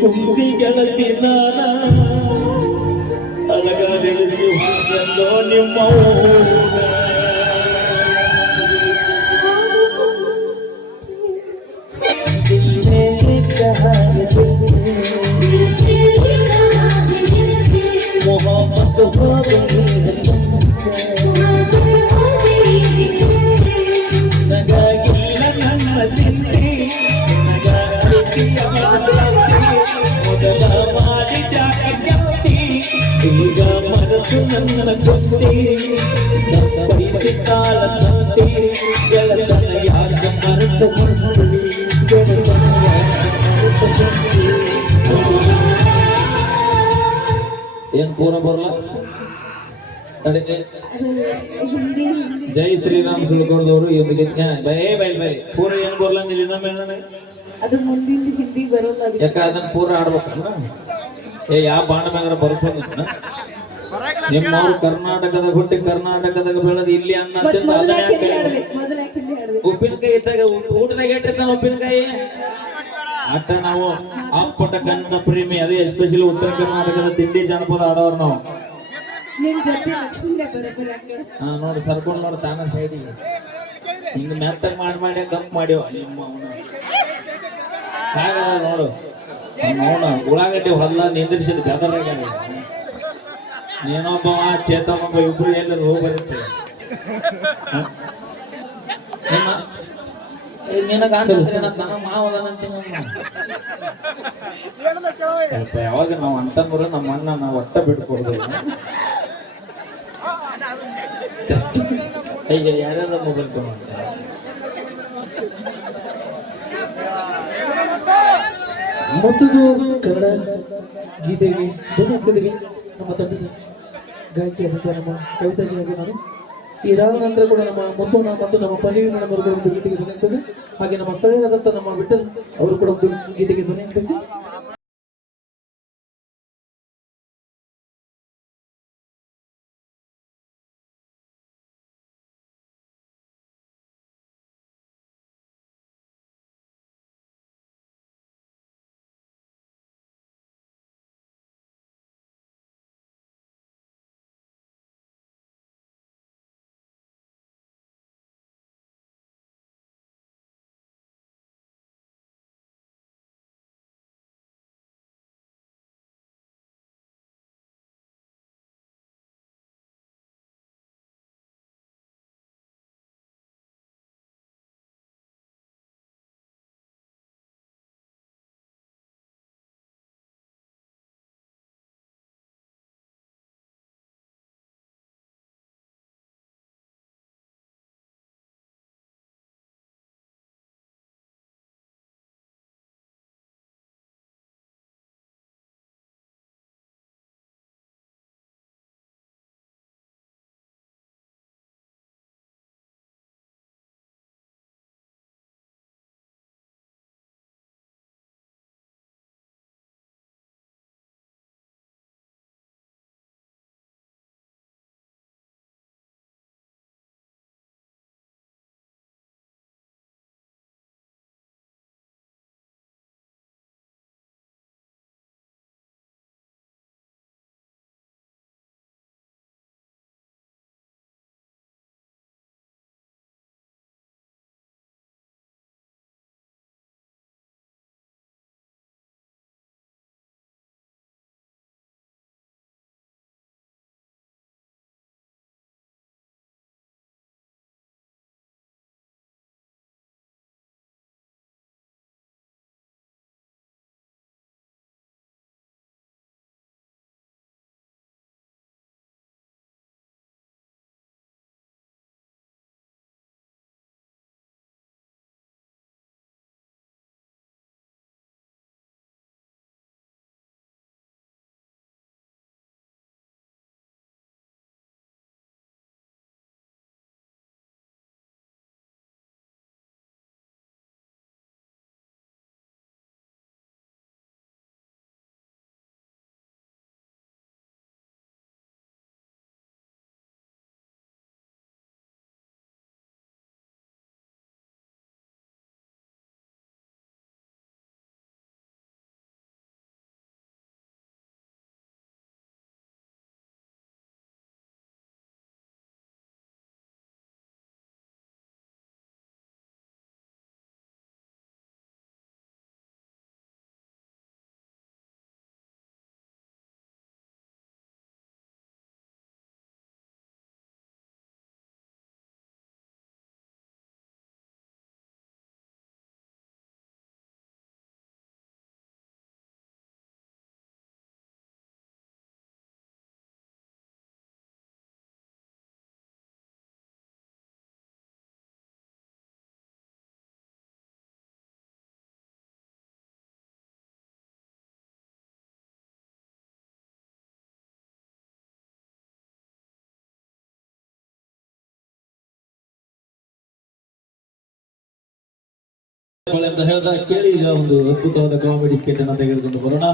ಕುಂಡಿ ಗೆಳತಿ ನಾನ. ಅಳಗ ನಿಲ್ಲಿಸಿ ಹೋಗೆಲ್ಲೋ ನಿಮ್ಮ ಈಗ ಮರೆತು ನನ್ನ ಕೊಂದೆ ನನ್ನ ಪ್ರೀತಿ ಕಾಲ ತಂದೆ ಗೆಳತನ ಯಾಕ ಮರೆತು ಕೊಂಡೆ ಗೆಳತನ ಯಾಕ ಮರೆತು ಕೊಂಡೆ? ಏನ್ ಪೂರ ಬರಲ್ಲ ತಡಿ, ಏ, ಹಿಂದಿ ಹಿಂದಿ ಜೈ ಶ್ರೀರಾಮ್ ಸುಳ್ಕೊಡ್ದವ್ರು ಎಲ್ಲಿಗೆ ಬೈ ಬೈ ಬೈ ಪೂರ ಏನ್ ಬರ್ಲ ಅಂದಿಲ್ಲ ಇನ್ನೊಮ್ಮೆ ನನಗೆ ಅದು ಮುಂದಿನ ಹಿಂದಿ ಬರೋಲ್ಲ ಅದು ಯಾಕ ಅದನ್ನ ಪೂರ ಆಡ್ಬೇಕಲ್ಲ ಏ ಯಾವ ಬಾಣ ಮ್ಯಾಗಾರ ಬರ್ಸೋದ ನಿಮ್ಮವ್ರು ಕರ್ನಾಟಕದ ಹುಟ್ಟಿ ಕರ್ನಾಟಕದಾಗ ಬೆಳೆದು ಇಲ್ಲಿ ಅನ್ನ ಉಪ್ಪಿನಕಾಯಿ ಇದ್ದಾಗ ಊಟದಾಗ ಇಟ್ಟಿರ್ತಾನ ಉಪ್ಪಿನಕಾಯಿ? ಅಟ್ಟ ನಾವು ಅಪ್ಪಟ ಕನ್ನಡ ಪ್ರೇಮಿ ಅದೇ ಎಸ್ಪೆಷಲಿ ಉತ್ತರ ಕರ್ನಾಟಕದ ತಿಂಡಿ ಜನಪದ ಆಡೋರು ನಾವು. ಹಾ ನೋಡಿ ಸರ್ಕೊಂಡ್ ನೋಡಿ ತಾನ ಸೈಡಿಗೆ ಹಿಂಗ ಮೆತ್ತಗ್ ಮಾಡಿ ಮಾಡಿ ಕಪ್ ಮಾಡ್ಯವ ನಿಮ್ಮ ಅವನ. ಹಾಗದ ನೋಡು. ನೋಡ ಉಳ್ಳಾಗಡ್ಡಿ ಹೊಲ ನಿಂದ್ರಿಸಿದ ಬೆದರಾಗ ನೀನೊಬ್ಬ ಚೇತನೊಬ್ಬ ಇಬ್ರು ಎಲ್ಲರೂ ಹೋಗಿ ಬರುತ್ತೆ ನಿನ್ನ ಗಂಡ ಅಂದ್ರೆ ನನ್ನ ತನ ಮಾವದನಂತೀನಿ ಯಾವಾಗ ನಾವು ಅಂತಂದ್ರೆ ನಮ್ಮ ಅಣ್ಣ ನಾವು ಒಟ್ಟ ಬಿಟ್ಕೊಡ್ದು ಈಗ ಯಾರ್ಯಾರ ಮೊಬೈಲ್ ತಗೊಂಡ ಮತ್ತದು ಕನ್ನಡ ಗೀತೆಗೆ ಧ್ವನಿ ಹಾಕ್ತಿದ್ವಿ ನಮ್ಮ ತಂಡದ ಗಾಯಕಿ ಆದಂಥ ನಮ್ಮ ಕವಿತಾ ಜಿಯಾಗಿ ನಾನು ಇದಾದ ನಂತರ ಕೂಡ ನಮ್ಮ ಮುತ್ತಣ್ಣ ಮತ್ತು ನಮ್ಮ ಪಲ್ಲವಿ ಮೇಡಮ್ ಅವರು ಕೂಡ ಒಂದು ಗೀತೆಗೆ ಧ್ವನಿ ಹಾಗೆ ನಮ್ಮ ಸ್ಥಳೀಯರಾದಂಥ ನಮ್ಮ ವಿಠಲ್ ಅವರು ಕೂಡ ಒಂದು ಗೀತೆಗೆ ಧ್ವನಿ ಹಾಕ್ತಿದ್ದಾರೆ ಹೇಳ್ದ ಕೇಳಿ ಈಗ ಒಂದು ಅದ್ಭುತವಾದ ಕಾಮಿಡಿ ಸ್ಕೆಟ್ ಅನ್ನ ತೆಗೆದುಕೊಂಡು ಬರೋಣ.